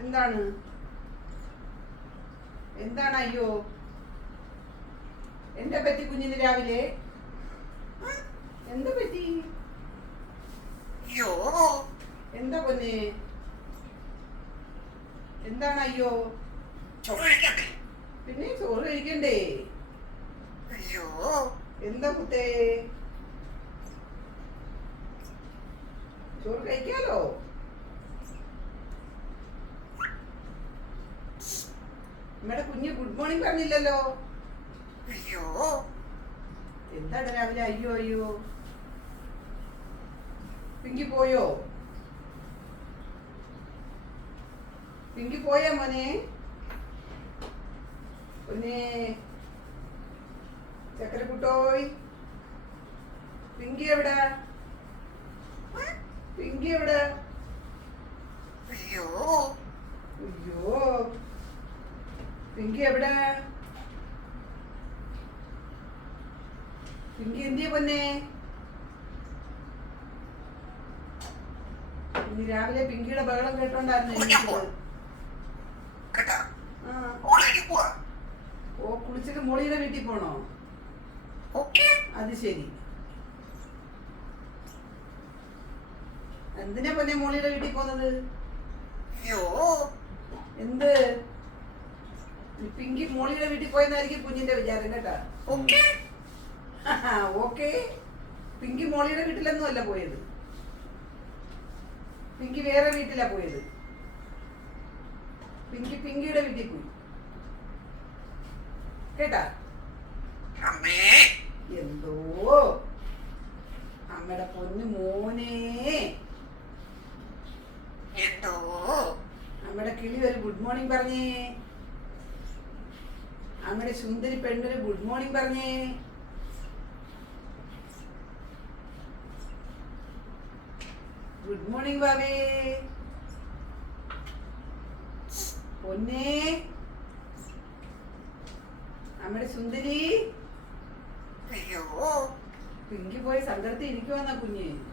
എന്താണ് എന്താണ് അയ്യോ എന്താ പറ്റി കുഞ്ഞിന് രാവിലെ എന്താ പറ്റി എന്താ പൊന്നെ എന്താണ് അയ്യോ പിന്നെ ചോറ് കഴിക്കണ്ടേ എന്താ കുത്തേ ചോറ് കഴിക്കാലോ നമ്മുടെ കുഞ്ഞ് ഗുഡ് മോർണിംഗ് പറഞ്ഞില്ലല്ലോ എന്താണ് രാവിലെ അയ്യോ അയ്യോ പിങ്കി പോയോ മോനെ പൊന്നെ ചക്കരക്കുട്ടോയ് പിങ്കി എവിടെ അയ്യോ പിങ്കി എവിടെ പിങ്കി എന്തിയെ പൊന്നെ ഇന്ന് രാവിലെ പിങ്കിയുടെ ബഹളം കേട്ടോണ്ടായിരുന്നു ഓ കുളിച്ചിട്ട് മോളിയുടെ വീട്ടിൽ പോണോ അത് ശരി എന്തിനാ പൊന്നെ മോളിയുടെ വീട്ടിൽ പോന്നത് എന്ത് പിങ്കി മോളിയുടെ വീട്ടിൽ പോയെന്നായിരിക്കും കുഞ്ഞിന്റെ വിചാരം കേട്ടാ ഓക്കെ പിങ്കി മോളിയുടെ വീട്ടിലൊന്നും അല്ല പോയത് പിങ്കി വേറെ വീട്ടിലാ പോയത് പിങ്കിയുടെ വീട്ടിൽ പോയി കേട്ടാ എന്തോ അമ്മയുടെ പൊന്നു മോനെ അമ്മയുടെ കിളി ഒരു ഗുഡ് മോർണിംഗ് പറഞ്ഞേ അമ്മയുടെ സുന്ദരി പെണ്ണൊരു ഗുഡ് മോർണിംഗ് പറഞ്ഞേ ഗുഡ് മോർണിംഗ് ബാബേ പൊന്നേ അമ്മയുടെ സുന്ദരി പിങ്കി പോയി സങ്കടത്തിൽ ഇരിക്കുവാന്നാ കുഞ്ഞ്